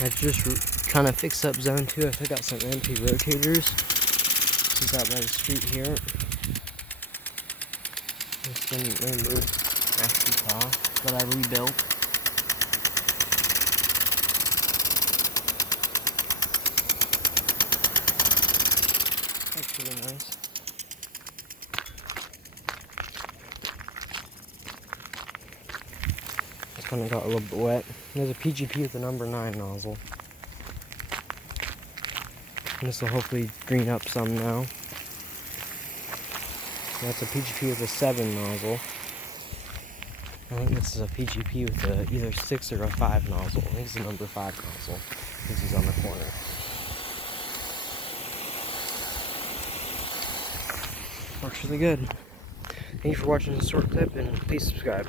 I just trying to fix up zone 2. I took out some empty rotators. He's out by the street here. This one removed maxi saw that I rebuilt. That's really nice. This one got a little bit wet. There's a PGP with the number 9 nozzle. And this will hopefully green up some now. That's a PGP with a 7 nozzle. I think this is a PGP with either 6 or a 5 nozzle. I think it's a number 5 nozzle. This is on the corner. Works really good. Thank you for watching this short clip, and please subscribe.